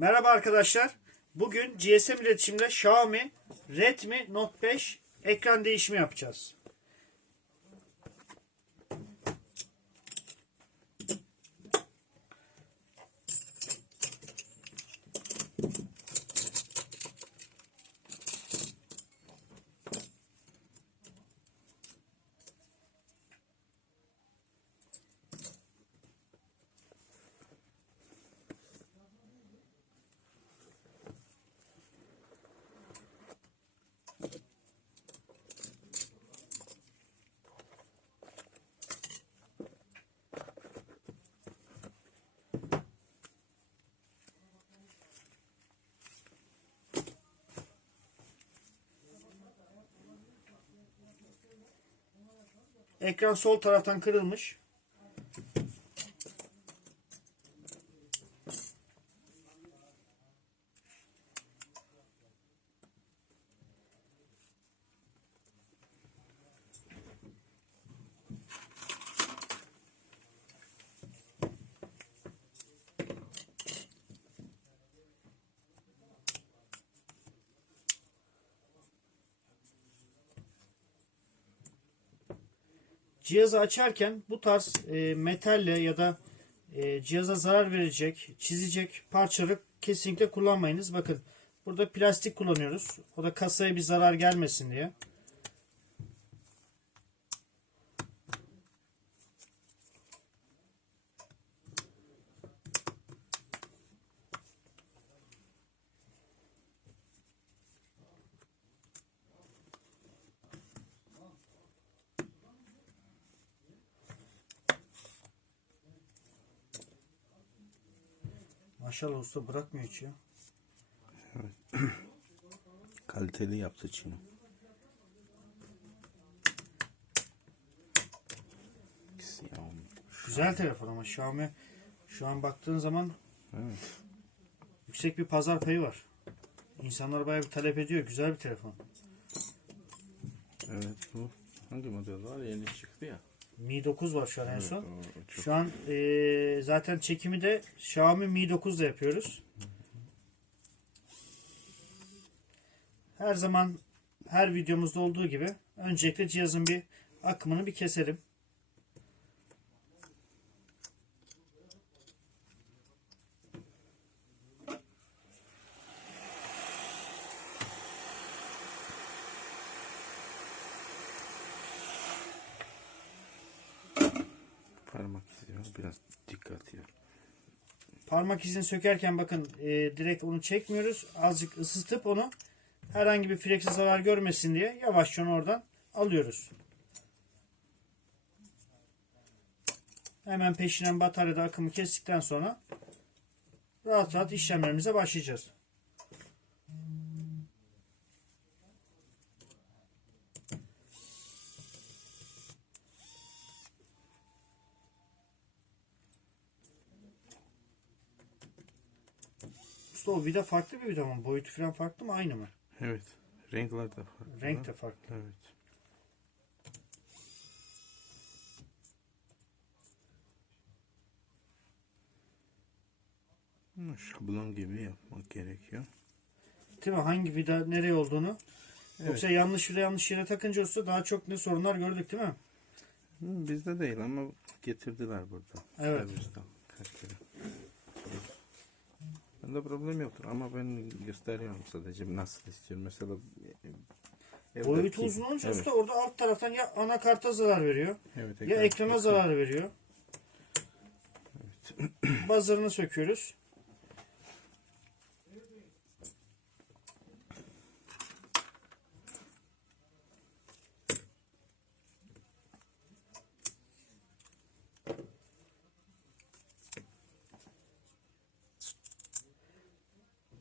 Merhaba arkadaşlar. Bugün GSM iletişimde Xiaomi Redmi Note 5 ekran değişimi yapacağız. Ekran sol taraftan kırılmış. Cihazı açarken bu tarz metalle ya da cihaza zarar verecek, çizecek parçaları kesinlikle kullanmayınız. Bakın burada plastik kullanıyoruz. O da kasaya bir zarar gelmesin diye. Maşallah usta bırakmıyor hiç ya. Evet. Kaliteli yaptı Çin. Güzel telefon ama Xiaomi şu an baktığın zaman Evet. yüksek bir pazar payı var. İnsanlar bayağı bir talep ediyor. Güzel bir telefon. Evet, bu hangi model var? Yeni çıktı ya. Mi 9 var şu an en Evet, son. o çok. Şu an zaten çekimi de Xiaomi Mi 9 ile yapıyoruz. Her zaman her videomuzda olduğu gibi öncelikle cihazın bir akımını bir keselim. Parmak izi var, biraz dikkat et. Parmak izini sökerken bakın direkt onu çekmiyoruz. Azıcık ısıtıp onu herhangi bir fleksi zarar görmesin diye yavaşça onu oradan alıyoruz. Hemen peşinden bataryada akımı kestikten sonra rahat rahat işlemlerimize başlayacağız. Usta o vida farklı bir vida mı? Boyutu falan farklı mı? Aynı mı? Evet, renkler de farklı. Renk de farklı. Evet. Şablon gibi yapmak gerekiyor. Değil mi? Hangi vida nereye olduğunu. Evet. Yoksa yanlış vida yanlış yere takınca usta daha çok ne sorunlar gördük değil mi? Bizde değil ama getirdiler burada. Evet. Servis'ten kaç kere. Bende problem yoktur ama ben gösteriyorum sadece nasıl istiyorum. Mesela Boyutu uzun olunca evet. usta orada alt taraftan ya anakarta zarar veriyor. Evet, Ya ekrana zarar veriyor. Evet. Buzzer'ını söküyoruz.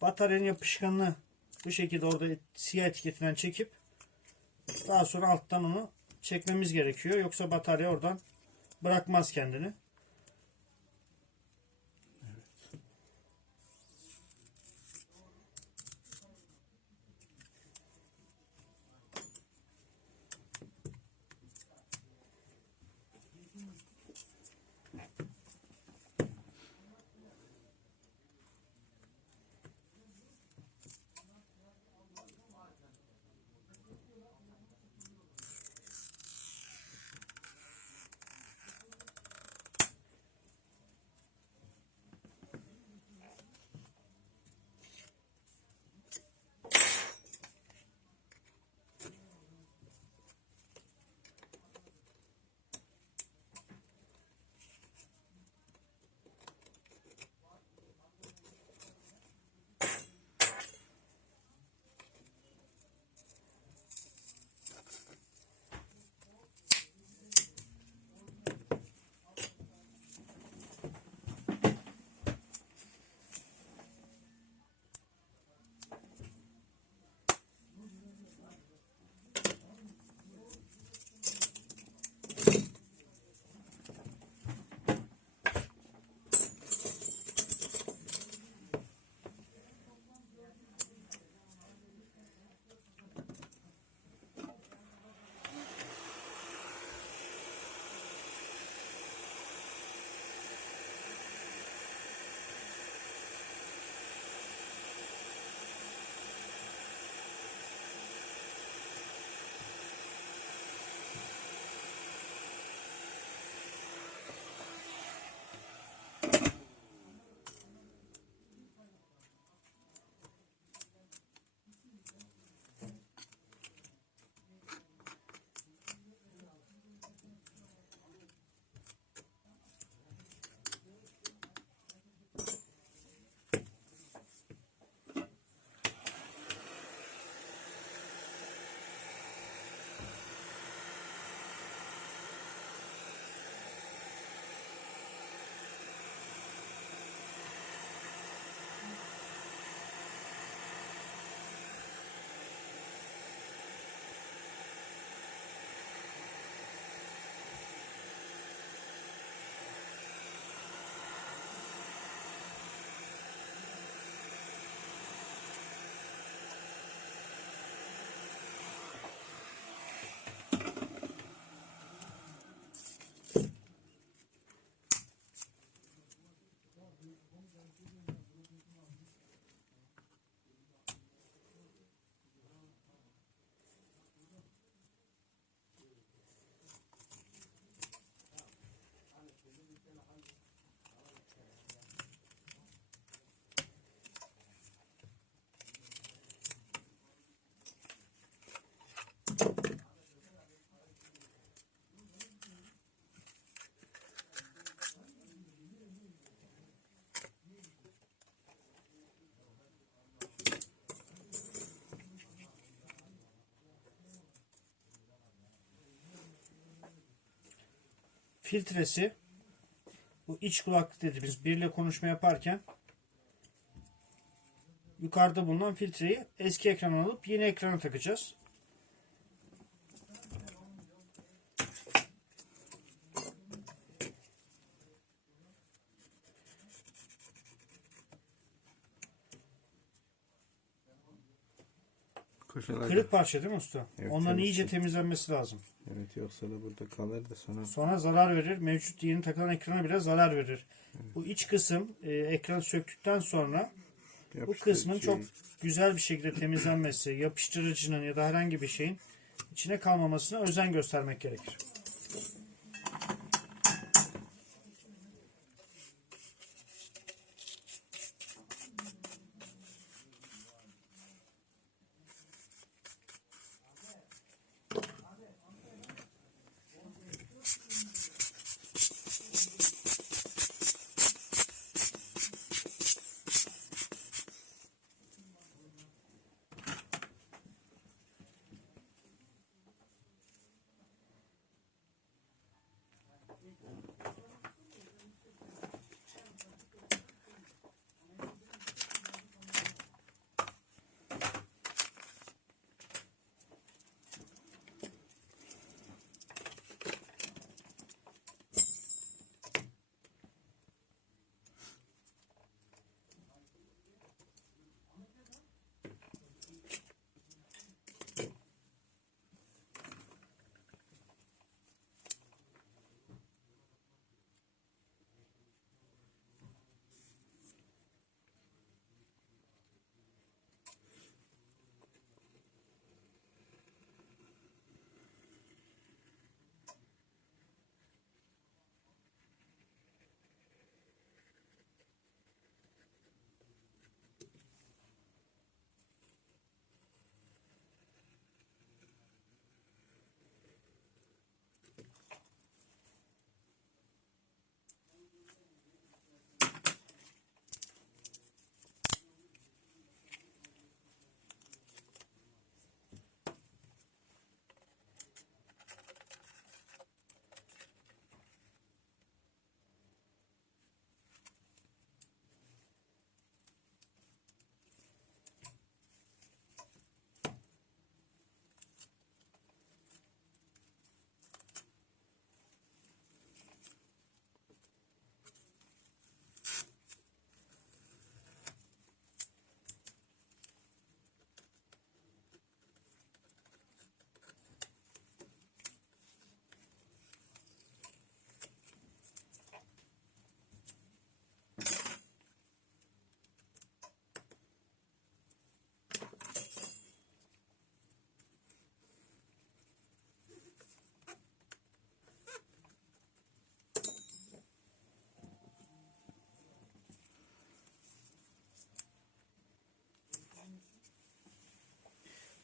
Bataryanın yapışkanını bu şekilde orada siyah etiketinden çekip daha sonra alttan onu çekmemiz gerekiyor. Yoksa batarya oradan bırakmaz kendini. filtresi, bu iç kulaklık dediğimiz biriyle konuşma yaparken yukarıda bulunan filtreyi eski ekrana alıp yeni ekrana takacağız. Köşelerde. Kırık parça değil mi usta? Evet, Ondan tabii iyice ki. temizlenmesi lazım. Evet, yoksa da burada kalır da sonra. Sonra zarar verir. Mevcut yeni takılan ekrana bile zarar verir. Bu iç kısım ekranı söktükten sonra bu kısmın çok güzel bir şekilde temizlenmesi, yapıştırıcının ya da herhangi bir şeyin içine kalmamasına özen göstermek gerekir.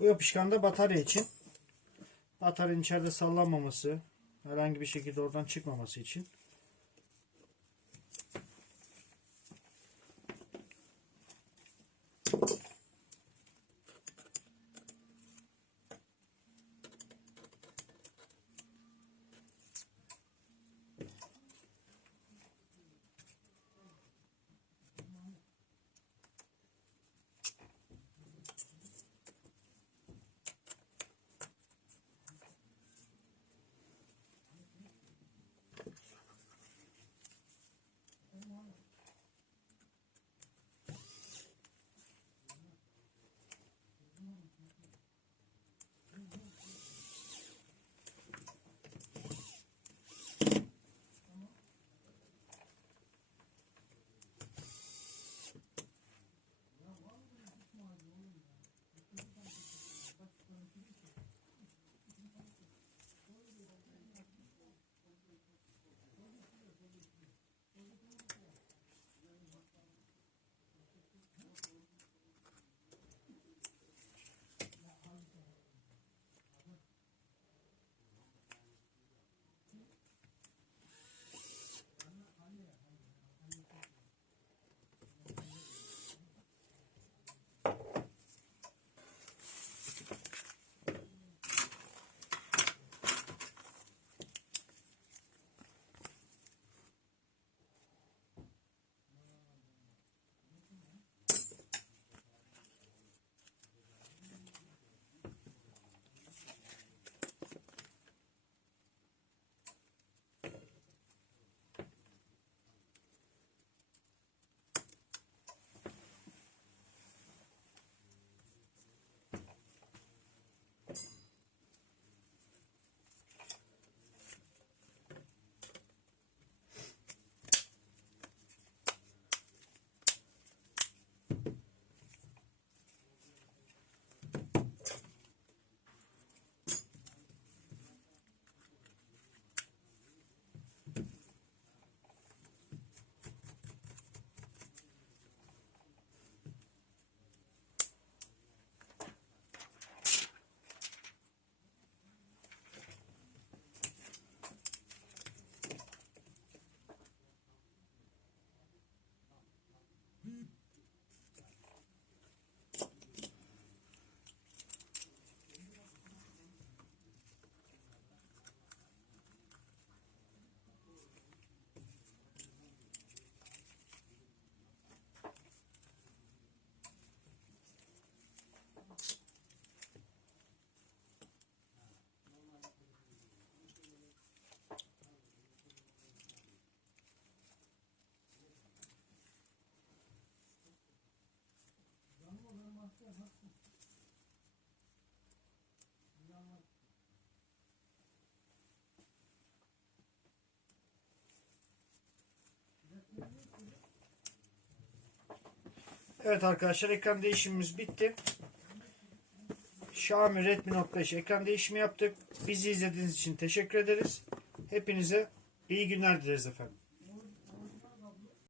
Bu yapışkan da batarya için. Bataryanın içeride sallanmaması, herhangi bir şekilde oradan çıkmaması için. Evet arkadaşlar, ekran değişimimiz bitti. Xiaomi Redmi Note 5 ekran değişimi yaptık. Bizi izlediğiniz için teşekkür ederiz. Hepinize iyi günler dileriz efendim.